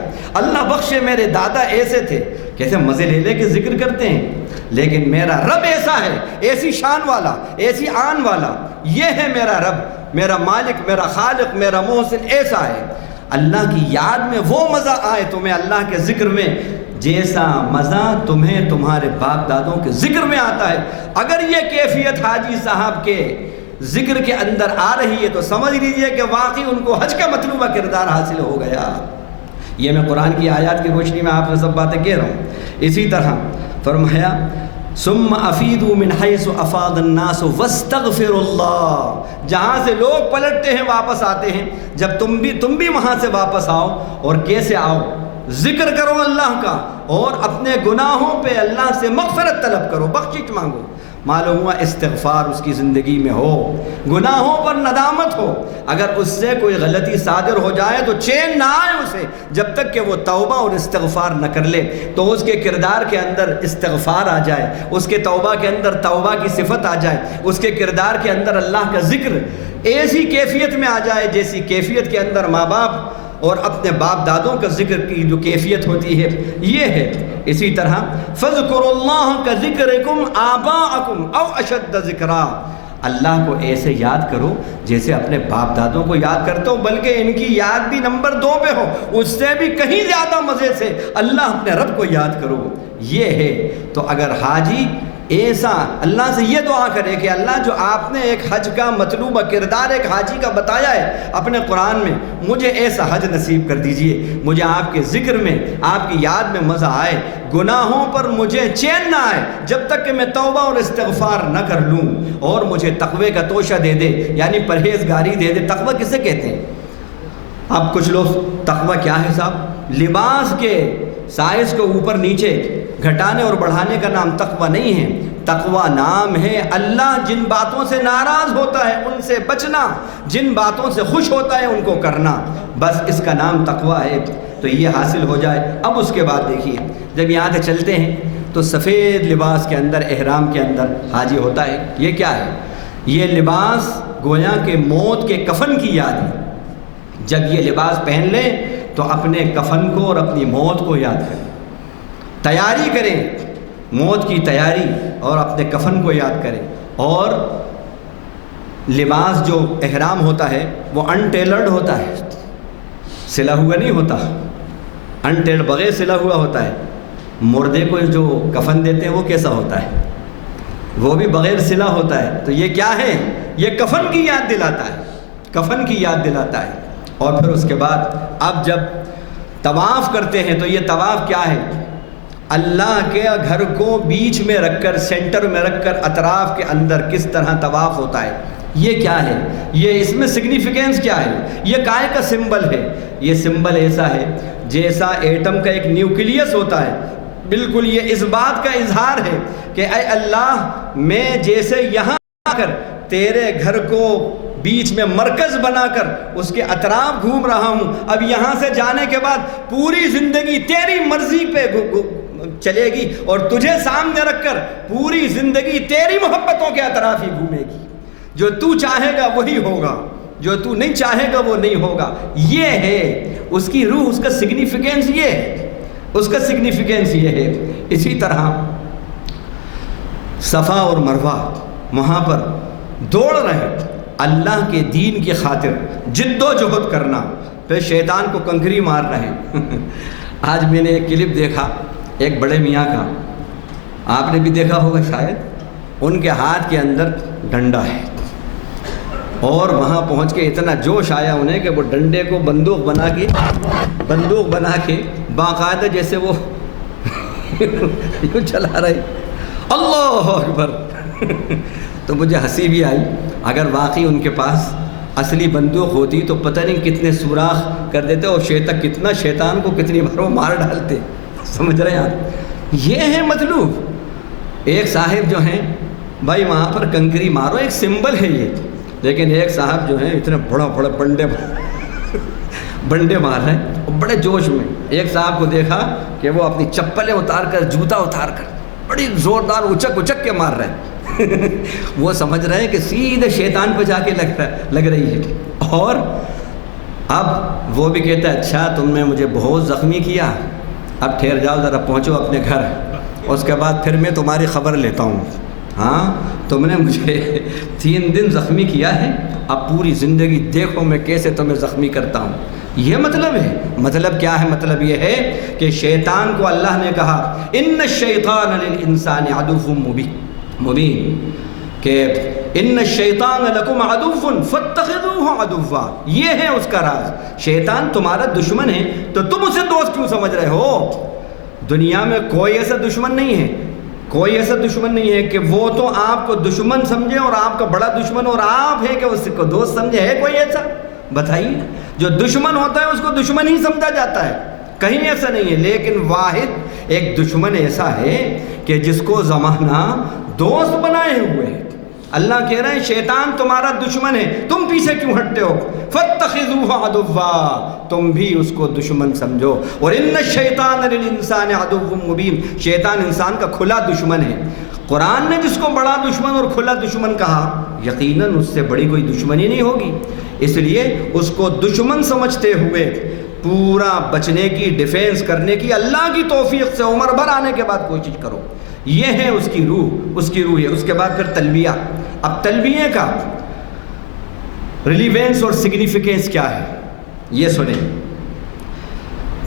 اللہ بخشے میرے دادا ایسے تھے، کیسے مزے لے لے کے ذکر کرتے ہیں۔ لیکن میرا رب ایسا ہے، ایسی شان والا، ایسی آن والا، یہ ہے میرا رب، میرا مالک، میرا خالق، میرا محسن ایسا ہے۔ اللہ کی یاد میں وہ مزہ آئے تمہیں اللہ کے ذکر میں جیسا مزہ تمہیں تمہارے باپ دادوں کے ذکر میں آتا ہے۔ اگر یہ کیفیت حاجی صاحب کے ذکر کے اندر آ رہی ہے تو سمجھ لیجئے کہ واقعی ان کو حج کا مطلوبہ کردار حاصل ہو گیا۔ یہ میں قرآن کی آیات کی روشنی میں آپ سے سب باتیں کہہ رہا ہوں۔ اسی طرح فرمایا ثم افیدوا من حیث افاض الناس واستغفروا اللہ، جہاں سے لوگ پلٹتے ہیں واپس آتے ہیں، جب تم بھی وہاں سے واپس آؤ، اور کیسے آؤ؟ ذکر کرو اللہ کا اور اپنے گناہوں پہ اللہ سے مغفرت طلب کرو، بخشش مانگو۔ معلوم ہوا استغفار اس کی زندگی میں ہو، گناہوں پر ندامت ہو، اگر اس سے کوئی غلطی صادر ہو جائے تو چین نہ آئے اسے جب تک کہ وہ توبہ اور استغفار نہ کر لے، تو اس کے کردار کے اندر استغفار آ جائے، اس کے توبہ کے اندر توبہ کی صفت آ جائے، اس کے کردار کے اندر اللہ کا ذکر ایسی کیفیت میں آ جائے جیسی کیفیت کے اندر ماں باپ اور اپنے باپ دادوں کا ذکر کی جو کیفیت ہوتی ہے یہ ہے۔ اسی طرح فَاذْكُرُوا اللَّهَ كَذِكْرِكُمْ آبَاءَكُمْ أَوْ أَشَدَّ ذِكْرًا، اللہ کو ایسے یاد کرو جیسے اپنے باپ دادوں کو یاد کرتے ہو، بلکہ ان کی یاد بھی نمبر 2 پہ ہو، اس سے بھی کہیں زیادہ مزے سے اللہ اپنے رب کو یاد کرو۔ یہ ہے تو اگر حاجی ایسا اللہ سے یہ دعا کرے کہ اللہ جو آپ نے ایک حج کا مطلوبہ کردار ایک حاجی کا بتایا ہے اپنے قرآن میں، مجھے ایسا حج نصیب کر دیجئے، مجھے آپ کے ذکر میں آپ کی یاد میں مزہ آئے، گناہوں پر مجھے چین نہ آئے جب تک کہ میں توبہ اور استغفار نہ کر لوں، اور مجھے تقوی کا توشہ دے دے، یعنی پرہیزگاری دے دے۔ تقوی کسے کہتے ہیں؟ اب کچھ لوگ تقوی کیا ہے صاحب؟ لباس کے سائز کو اوپر نیچے گھٹانے اور بڑھانے کا نام تقوی نہیں ہے۔ تقوی نام ہے اللہ جن باتوں سے ناراض ہوتا ہے ان سے بچنا، جن باتوں سے خوش ہوتا ہے ان کو کرنا، بس اس کا نام تقوی ہے۔ تو یہ حاصل ہو جائے۔ اب اس کے بعد دیکھیے، جب یہاں سے چلتے ہیں تو سفید لباس کے اندر احرام کے اندر حاجی ہوتا ہے۔ یہ کیا ہے؟ یہ لباس گویا کہ موت کے کفن کی یاد ہے۔ جب یہ لباس پہن لیں تو اپنے کفن کو اور اپنی موت کو یاد کریں، تیاری کریں، موت کی تیاری، اور اپنے کفن کو یاد کریں۔ اور لباس جو احرام ہوتا ہے وہ انٹیلرڈ ہوتا ہے، سلا ہوا نہیں ہوتا، انٹیلرڈ بغیر سلا ہوا ہوتا ہے۔ مردے کو جو کفن دیتے ہیں وہ کیسا ہوتا ہے؟ وہ بھی بغیر سلا ہوتا ہے۔ تو یہ کیا ہے؟ یہ کفن کی یاد دلاتا ہے، کفن کی یاد دلاتا ہے۔ اور پھر اس کے بعد اب جب طواف کرتے ہیں تو یہ طواف کیا ہے؟ اللہ کے گھر کو بیچ میں رکھ کر، سینٹر میں رکھ کر اطراف کے اندر کس طرح طواف ہوتا ہے، یہ کیا ہے؟ یہ اس میں سگنیفیکینس کیا ہے؟ یہ کائے کا سمبل ہے۔ یہ سمبل ایسا ہے جیسا ایٹم کا ایک نیوکلیس ہوتا ہے، بالکل یہ اس بات کا اظہار ہے کہ اے اللہ، میں جیسے یہاں آ کر تیرے گھر کو بیچ میں مرکز بنا کر اس کے اطراف گھوم رہا ہوں، اب یہاں سے جانے کے بعد پوری زندگی تیری مرضی پہ چلے گی، اور تجھے سامنے رکھ کر پوری زندگی تیری محبتوں کے اطراف ہی گھومے گی۔ جو تو چاہے گا وہی ہوگا، جو تو نہیں چاہے گا وہ نہیں ہوگا۔ یہ ہے اس کی روح، اس کا سگنیفیکینس یہ ہے، اس کا سگنیفیکینس یہ ہے۔ اسی طرح صفا اور مروہ، وہاں پر دوڑ رہے اللہ کے دین کی خاطر، جد و جہد کرنا، پھر شیطان کو کنکری مار رہے ہیں۔ آج میں نے ایک کلپ دیکھا ایک بڑے میاں کا، آپ نے بھی دیکھا ہوگا شاید، ان کے ہاتھ کے اندر ڈنڈا ہے، اور وہاں پہنچ کے اتنا جوش آیا انہیں کہ وہ ڈنڈے کو بندوق بنا کے باقاعدہ جیسے وہ یوں چلا رہے، اللہ اکبر تو مجھے ہنسی بھی آئی. اگر واقعی ان کے پاس اصلی بندوق ہوتی تو پتہ نہیں کتنے سوراخ کر دیتے اور شیطان کو کتنی بار وہ مار ڈالتے. سمجھ رہے ہیں آپ؟ یہ ہے مطلوب. ایک صاحب جو ہیں بھائی وہاں پر کنکری مارو، ایک سمبل ہے یہ، لیکن ایک صاحب جو ہیں اتنے بڑے بنڈے مار رہے ہیں اور بڑے جوش میں. ایک صاحب کو دیکھا کہ وہ اپنی چپلیں اتار کر، جوتا اتار کر بڑی زوردار اچک کے مار رہے ہیں. وہ سمجھ رہے ہیں کہ سیدھے شیطان پہ جا کے لگ رہی ہے. اور اب وہ بھی کہتا ہے اچھا تم نے مجھے بہت زخمی کیا، اب ٹھہر جاؤ ذرا، پہنچو اپنے گھر، اس کے بعد پھر میں تمہاری خبر لیتا ہوں. ہاں تم نے مجھے 3 دن زخمی کیا ہے، اب پوری زندگی دیکھو میں کیسے تمہیں زخمی کرتا ہوں. یہ مطلب ہے. مطلب کیا ہے؟ مطلب یہ ہے کہ شیطان کو اللہ نے کہا ان الشیطان للانسان عدو مبین، کہ ان الشیطان لکم عدو فاتخذوہ عدوا. یہ ہے اس کا راز. شیطان تمہارا دشمن ہے تو تم اسے دوست کیوں سمجھ رہے ہو؟ دنیا میں کوئی ایسا دشمن نہیں ہے، کوئی ایسا دشمن نہیں ہے کہ وہ تو آپ کو دشمن سمجھے اور آپ کا بڑا دشمن اور آپ ہے کہ اس کو دوست سمجھے. ہے کوئی ایسا؟ بتائیے. جو دشمن ہوتا ہے اس کو دشمن ہی سمجھا جاتا ہے، کہیں ایسا نہیں ہے. لیکن واحد ایک دشمن ایسا ہے کہ جس کو زمانہ دوست بنائے ہوئے ہے. اللہ کہہ رہے ہیں شیطان تمہارا دشمن ہے، تم پیچھے کیوں ہٹتے ہو؟ فاتخذوہ عدوا، تم بھی اس کو دشمن سمجھو. اور ان الشیطان للانسان عدو مبین، شیطان انسان کا کھلا دشمن ہے. قرآن نے جس کو بڑا دشمن اور کھلا دشمن کہا، یقیناً اس سے بڑی کوئی دشمنی نہیں ہوگی. اس لیے اس کو دشمن سمجھتے ہوئے پورا بچنے کی، ڈیفینس کرنے کی اللہ کی توفیق سے عمر بھر آنے کے بعد کوشش کرو. یہ ہے اس کی روح ہے. اس کے بعد پھر تلبیہ. اب تلبیہ کا ریلیونس اور سگنیفیکینس کیا ہے یہ سنیں.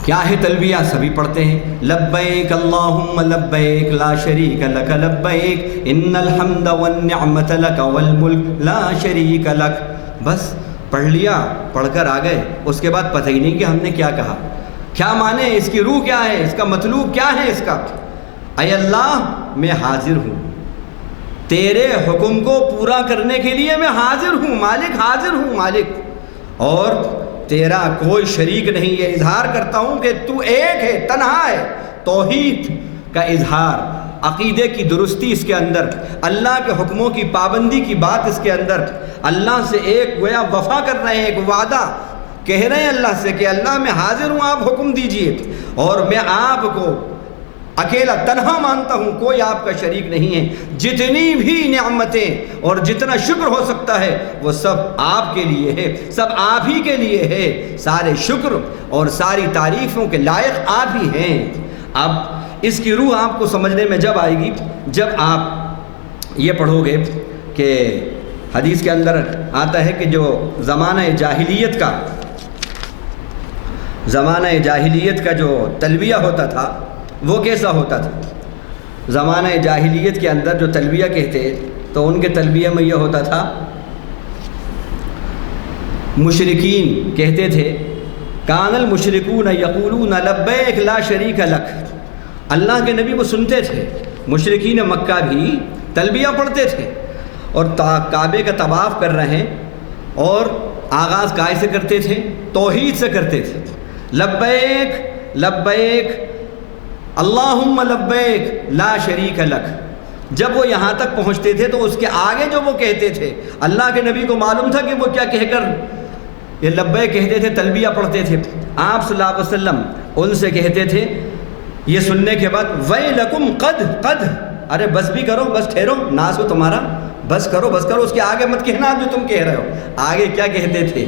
کیا ہے تلبیہ؟ سبھی پڑھتے ہیں لبیک اللہم لبیک لا شریک لک لبیک ان الحمد والنعمت لک والملک لا شریک لک. بس پڑھ لیا، پڑھ کر آ گئے، اس کے بعد پتہ ہی نہیں کہ ہم نے کیا کہا، کیا معنی، اس کی روح کیا ہے، اس کا مطلوب کیا ہے اس کا. اے اللہ میں حاضر ہوں، تیرے حکم کو پورا کرنے کے لیے میں حاضر ہوں مالک، حاضر ہوں مالک، اور تیرا کوئی شریک نہیں. یہ اظہار کرتا ہوں کہ تو ایک ہے، تنہا ہے. توحید کا اظہار، عقیدے کی درستی اس کے اندر، اللہ کے حکموں کی پابندی کی بات اس کے اندر. اللہ سے ایک گویا وفا کر رہے ہیں، ایک وعدہ کہہ رہے ہیں اللہ سے کہ اللہ میں حاضر ہوں، آپ حکم دیجئے، اور میں آپ کو اکیلا تنہا مانتا ہوں، کوئی آپ کا شریک نہیں ہے. جتنی بھی نعمتیں اور جتنا شکر ہو سکتا ہے وہ سب آپ کے لیے ہے، سب آپ ہی کے لیے ہے. سارے شکر اور ساری تعریفوں کے لائق آپ ہی ہیں. اب اس کی روح آپ کو سمجھنے میں جب آئے گی جب آپ یہ پڑھو گے کہ حدیث کے اندر آتا ہے کہ جو زمانہ جاہلیت کا جو تلبیہ ہوتا تھا وہ کیسا ہوتا تھا. زمانہ جاہلیت کے اندر جو تلبیہ کہتے تو ان کے تلبیہ میں یہ ہوتا تھا، مشرکین کہتے تھے کان المشرکون یقولون لبیک لا شریک لک. اللہ کے نبی وہ سنتے تھے، مشرکین مکہ بھی تلبیہ پڑھتے تھے اور کعبے کا طواف کر رہے ہیں، اور آغاز کائے سے کرتے تھے؟ توحید سے کرتے تھے. لبیک لبیک اللہم لبیک لا شریک لک. جب وہ یہاں تک پہنچتے تھے تو اس کے آگے جو وہ کہتے تھے، اللہ کے نبی کو معلوم تھا کہ وہ کیا کہہ کر یہ لبیک کہتے تھے، تلبیہ پڑھتے تھے. آپ صلی اللہ علیہ وسلم ان سے کہتے تھے یہ سننے کے بعد ویلکم قد، ارے بس بھی کرو، بس ٹھہرو، ناز ہو تمہارا، بس کرو، اس کے آگے مت کہنا جو تم کہہ رہے ہو. آگے کیا کہتے تھے؟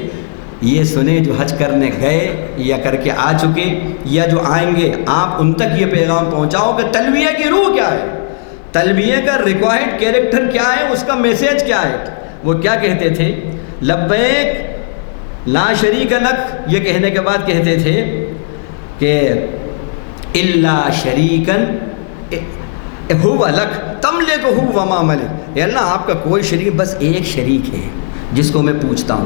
یہ سنیں جو حج کرنے گئے یا کر کے آ چکے یا جو آئیں گے، آپ ان تک یہ پیغام پہنچاؤ کہ تلبیہ کی روح کیا ہے، تلبیہ کا ریکوائرڈ کیریکٹر کیا ہے، اس کا میسیج کیا ہے. وہ کیا کہتے تھے؟ لبیک لا شریک لک، یہ کہنے کے بعد کہتے تھے کہ الا شریکن ہوا لک تملک ہوا ما ملک. اے اللہ آپ کا کوئی شریک، بس ایک شریک ہے جس کو میں پوچھتا ہوں،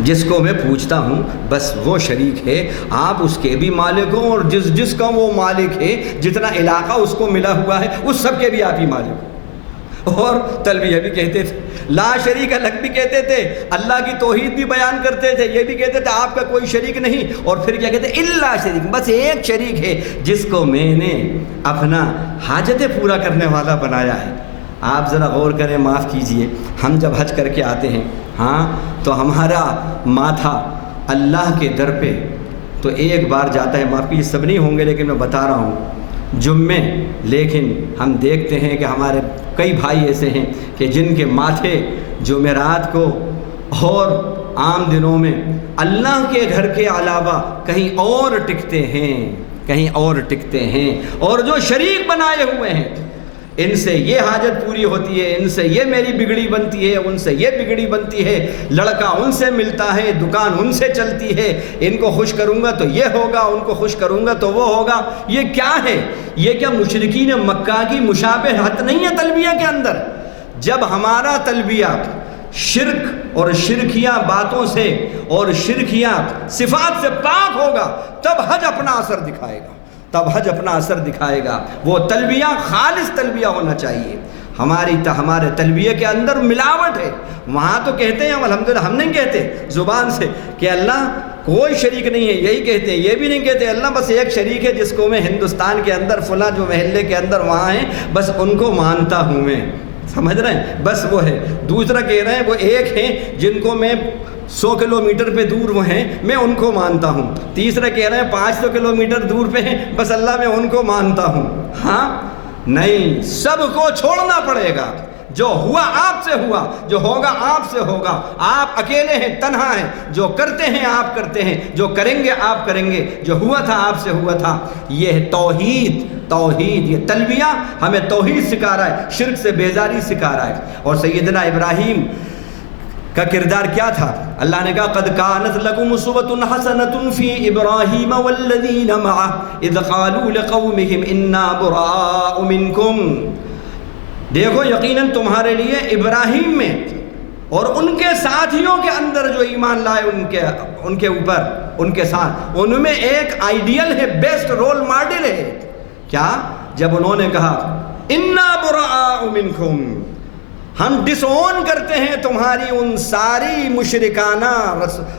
جس کو میں پوچھتا ہوں بس وہ شریک ہے، آپ اس کے بھی مالک ہوں، اور جس کا وہ مالک ہے، جتنا علاقہ اس کو ملا ہوا ہے اس سب کے بھی آپ ہی مالک ہوں۔ اور تلبیہ بھی کہتے تھے، لا شریک لک بھی کہتے تھے، اللہ کی توحید بھی بیان کرتے تھے، یہ بھی کہتے تھے آپ کا کوئی شریک نہیں، اور پھر کیا کہتے ہیں، الا شریک، بس ایک شریک ہے جس کو میں نے اپنا حاجتیں پورا کرنے والا بنایا ہے۔ آپ ذرا غور کریں، معاف کیجئے، ہم جب حج کر کے آتے ہیں تو ہمارا ماتھا اللہ کے در پہ تو ایک بار جاتا ہے، معاف کیجیے سب نہیں ہوں گے لیکن میں بتا رہا ہوں جمعے، لیکن ہم دیکھتے ہیں کہ ہمارے کئی بھائی ایسے ہیں کہ جن کے ماتھے جمعرات کو اور عام دنوں میں اللہ کے گھر کے علاوہ کہیں اور ٹکتے ہیں، اور جو شریک بنائے ہوئے ہیں ان سے یہ حاجت پوری ہوتی ہے، ان سے یہ میری بگڑی بنتی ہے، ان سے یہ بگڑی بنتی ہے، لڑکا ان سے ملتا ہے، دکان ان سے چلتی ہے، ان کو خوش کروں گا تو یہ ہوگا، ان کو خوش کروں گا تو وہ ہوگا۔ یہ کیا ہے؟ یہ کیا مشرکین مکہ کی مشابہت نہیں ہے تلبیہ کے اندر؟ جب ہمارا تلبیہ شرک اور شرکیہ باتوں سے اور شرکیہ صفات سے پاک ہوگا تب حج اپنا اثر دکھائے گا، وہ تلبیہ خالص تلبیہ ہونا چاہیے۔ ہمارے تلبیہ کے اندر ملاوٹ ہے، وہاں تو کہتے ہیں الحمدللہ، ہم نہیں کہتے زبان سے کہ اللہ کوئی شریک نہیں ہے، یہی کہتے ہیں، یہ بھی نہیں کہتے اللہ بس ایک شریک ہے جس کو میں ہندوستان کے اندر فلاں جو محلے کے اندر وہاں ہیں بس ان کو مانتا ہوں میں، سمجھ رہے ہیں، بس وہ ہے۔ دوسرا کہہ رہے ہیں وہ ایک ہیں جن کو میں 100 کلومیٹر پہ دور وہ ہیں میں ان کو مانتا ہوں۔ تیسرا کہہ رہے ہیں 500 کلومیٹر دور پہ ہیں بس اللہ میں ان کو مانتا ہوں۔ نہیں، سب کو چھوڑنا پڑے گا۔ جو ہوا آپ سے ہوا، جو ہوگا آپ سے ہوگا۔ آپ اکیلے ہیں، تنہا ہیں، جو کرتے ہیں آپ کرتے ہیں، جو کریں گے آپ کریں گے، جو ہوا تھا آپ سے ہوا تھا۔ یہ توحید، یہ تلبیہ ہمیں توحید سکھا رہا ہے، شرک سے بیزاری سکھا رہا ہے۔ اور سیدنا ابراہیم کا کردار کیا تھا؟ اللہ نے کہا قد کانت لکم اسوۃ حسنۃ فی ابراہیم والذین معہ اذ قالوا لقومہم انا براء منکم۔ دیکھو یقیناً تمہارے لیے ابراہیم میں اور ان کے ساتھیوں کے اندر جو ایمان لائے ان کے اوپر، ان کے ساتھ، ان میں ایک آئیڈیل ہے، بیسٹ رول ماڈل ہے۔ کیا؟ جب انہوں نے کہا انا براء منکم، ہم ڈس اون کرتے ہیں تمہاری ان ساری مشرکانہ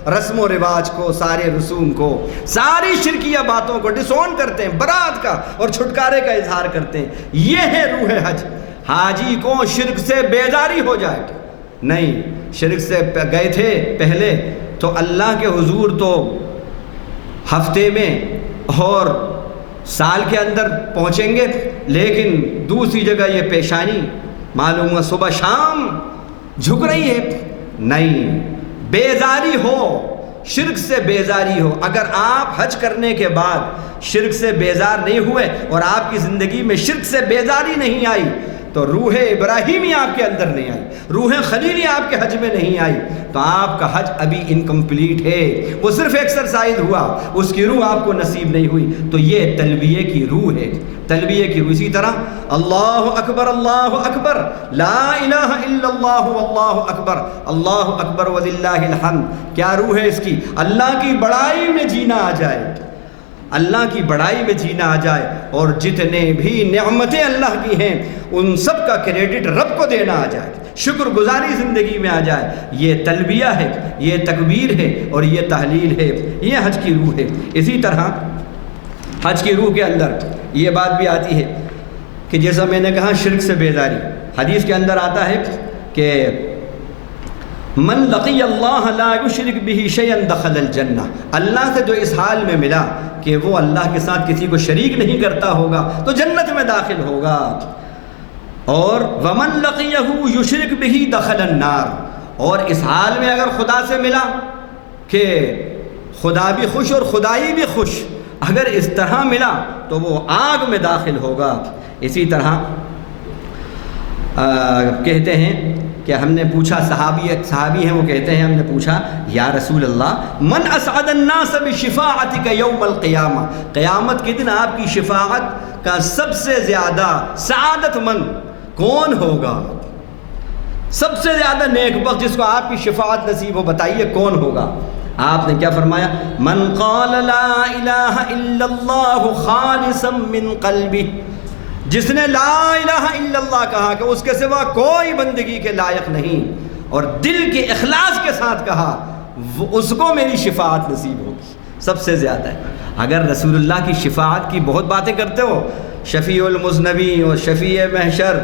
رسم و رواج کو، سارے رسوم کو، ساری شرکیہ باتوں کو ڈس اون کرتے ہیں، برات کا اور چھٹکارے کا اظہار کرتے ہیں۔ یہ ہے روح حج۔ حاجی کو شرک سے بیزاری ہو جائے نہیں، شرک سے گئے تھے پہلے تو اللہ کے حضور تو ہفتے میں اور سال کے اندر پہنچیں گے، لیکن دوسری جگہ یہ پیشانی معلوم ہوا صبح شام جھک رہی ہے۔ نہیں، بیزاری ہو، شرک سے بیزاری ہو۔ اگر آپ حج کرنے کے بعد شرک سے بیزار نہیں ہوئے اور آپ کی زندگی میں شرک سے بیزاری نہیں آئی تو روح ابراہیمی آپ کے اندر نہیں آئی، روح خلیلی آپ کے حج میں نہیں آئی، تو آپ کا حج ابھی انکمپلیٹ ہے، وہ صرف ایکسرسائز ہوا، اس کی روح آپ کو نصیب نہیں ہوئی۔ تو یہ تلبیہ کی روح ہے، تلبیہ کی روح۔ اسی طرح اللہ اکبر لا الہ الا اللہ واللہ اکبر، اللہ اکبر وللہ الحمد۔ کیا روح ہے اس کی؟ اللہ کی بڑائی میں جینا آ جائے، اللہ کی بڑائی میں جینا آ جائے، اور جتنے بھی نعمتیں اللہ کی ہیں ان سب کا کریڈٹ رب کو دینا آ جائے، شکر گزاری زندگی میں آ جائے۔ یہ تلبیہ ہے، یہ تکبیر ہے اور یہ تحلیل ہے، یہ حج کی روح ہے۔ اسی طرح حج کی روح کے اندر یہ بات بھی آتی ہے کہ جیسا میں نے کہا شرک سے بیزاری، حدیث کے اندر آتا ہے کہ من لقی اللہ لا یشرک بہ شیئا دخل الجنہ، اللہ سے جو اس حال میں ملا کہ وہ اللہ کے ساتھ کسی کو شریک نہیں کرتا ہوگا تو جنت میں داخل ہوگا۔ اور ومن لقیہ یشرک بہ دخل النار، اور اس حال میں اگر خدا سے ملا کہ خدا بھی خوش اور خدائی بھی خوش، اگر اس طرح ملا تو وہ آگ میں داخل ہوگا۔ اسی طرح کہتے ہیں کہ ہم نے پوچھا، صحابی ہیں وہ کہتے ہیں ہم نے پوچھا یا رسول اللہ من اسعد الناس بشفاعتک یوم القیامہ، قیامت کے دن آپ کی شفاعت کا سب سے زیادہ سعادت مند کون ہوگا؟ سب سے زیادہ نیک بخت جس کو آپ کی شفاعت نصیب ہو، بتائیے کون ہوگا؟ آپ نے کیا فرمایا؟ من قال لا الہ الا اللہ خالصا من قلبہ، جس نے لا الہ الا اللہ کہا کہ اس کے سوا کوئی بندگی کے لائق نہیں، اور دل کے اخلاص کے ساتھ کہا، اس کو میری شفاعت نصیب ہوگی۔ سب سے زیادہ ہے۔ اگر رسول اللہ کی شفاعت کی بہت باتیں کرتے ہو، شفیع المذنبین اور شفیع محشر،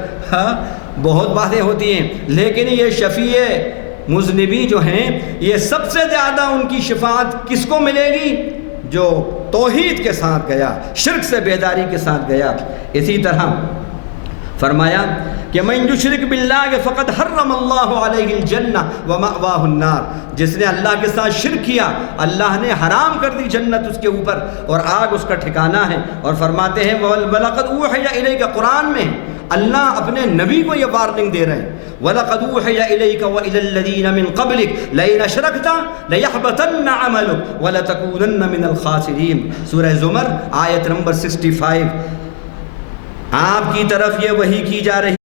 بہت باتیں ہوتی ہیں، لیکن یہ شفیع مذنبی جو ہیں، یہ سب سے زیادہ ان کی شفاعت کس کو ملے گی؟ جو توحید کے ساتھ گیا، شرک سے بیداری کے ساتھ گیا۔ اسی طرح فرمایا کہ من یشرک باللہ فقد حرم اللہ علیہ الجنہ ومأواہ النار، جس نے اللہ کے ساتھ شرک کیا اللہ نے حرام کر دی جنت اس کے اوپر، اور آگ اس کا ٹھکانہ ہے۔ اور فرماتے ہیں وَلَقَدْ أُوحِيَ إِلَيْكَ، قرآن میں اللہ اپنے نبی کو یہ وارننگ دے رہے ہیں، وَلَقَدْ أُوحِيَ إِلَيْكَ وَإِلَى الَّذِينَ مِن قَبْلِكَ لَئِنْ أَشْرَكْتَ لَيَحْبَطَنَّ عَمَلُكَ وَلَتَكُونَنَّ مِنَ الْخَاسِرِينَ۔ سورہ زمر آیت نمبر 65۔ آپ کی طرف یہ وحی کی جا رہی